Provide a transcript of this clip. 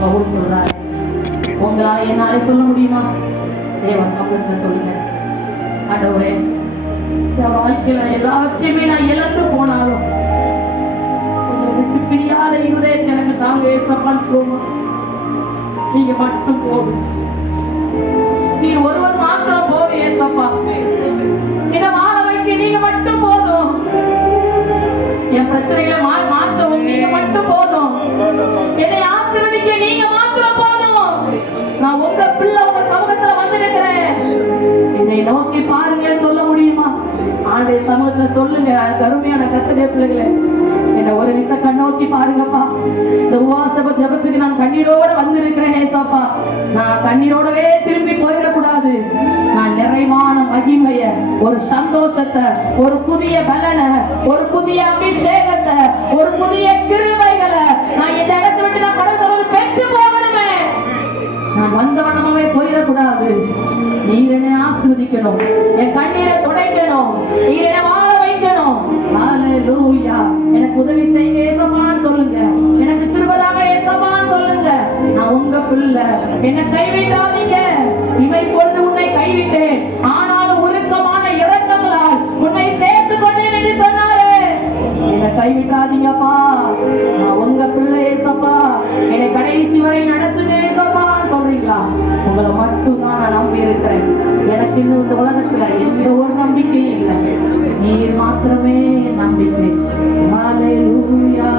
பவுல் சொல்றாரு. உங்களால என்னாலே சொல்ல முடியுமா? தேவ சமூகத்துல சொல்லுங்க, ஆண்டவரே என் வாழ்க்கையில எல்லாவற்றையுமே நான் இழந்து போனாலும் உங்களை விட்டு பிரியாத இருதயத்தை எனக்கு தாங்க ஏசப்பான்னு சொல்லுவோம். நீங்க மட்டும் போதும், நீ ஒருவர் மாத்திரம் போதும் ஏசப்பா. என்ன வாழ வைக்க நீங்க மட்டும் போதும், என் பிரச்சனைகளை மாற்றவும் நீங்க மட்டும் போதும், என்னை ஆசீர்வதிக்க நீங்க மாத்திரம் போதும். நான் உங்க பிள்ளை, உங்க சமூகத்துல வந்து நிற்கிறேன், என்னை நோக்கி பாருங்க சொல்ல முடியுமா? ஆண்டவருடைய சமூகத்துல சொல்லுங்க. கருமையான கர்த்தருடைய பிள்ளைகளே, என்ன ஒரு நிமிஷம் கண்ணோக்கி பாருங்கப்பா. இந்த உபவாச ஜெபத்துக்கு நான் கண்ணீரோட வந்து இருக்கிறேன் ஏசப்பா. நான் கண்ணீரோடவே திரும்பி போயிடக்கூடாது. நான் நிறைவான மகிமைய, ஒரு சந்தோஷத்தை, ஒரு புதிய பலனை, ஒரு புதிய அபிஷேகத்தை, ஒரு புதிய கிருபைகளை நான் இந்த இடத்தை விட்டு நான் கடந்து சொல்வது பெற்று போகணுமே. நான் வந்த வண்ணமாவே போயிடக்கூடாது. நீர் என்னை ஆசீர்வதிக்கணும், என் கண்ணீரை துடைக்கணும், நீர் என்னை வாழ வைக்கணும். ஹல்லேலூயா. எனக்கு உதவி செய்யுங்க ஏசப்பான்னு சொல்லுங்க, எனக்கு கிருபையாக ஏசப்பான்னு சொல்லுங்க. நான் உங்க பிள்ளை, என்னை கைவிட்டாதீங்க. இமை பொழுது உன்னை கைவிட்டேன், ஆனாலும் உருக்கமான இரக்கங்களால் உன்னை சேர்த்து கொண்டேன் என்று சொன்னாரு. என்னை கைவிட்டாதீங்கப்பா, நான் உங்க பிள்ளை ஏசப்பா, என்னை கடைசி வரை நடத்துங்க ஏசப்பான்னு சொல்றீங்களா? உங்களை மட்டும் தான் நான் நம்பி இருக்கிறேன். எனக்கு இன்னும் இந்த உலகத்துல எந்த ஒரு நம்பிக்கையும் இல்லை, நீர் மாத்திரமே நம்பிக்கை. ஹல்லேலூயா.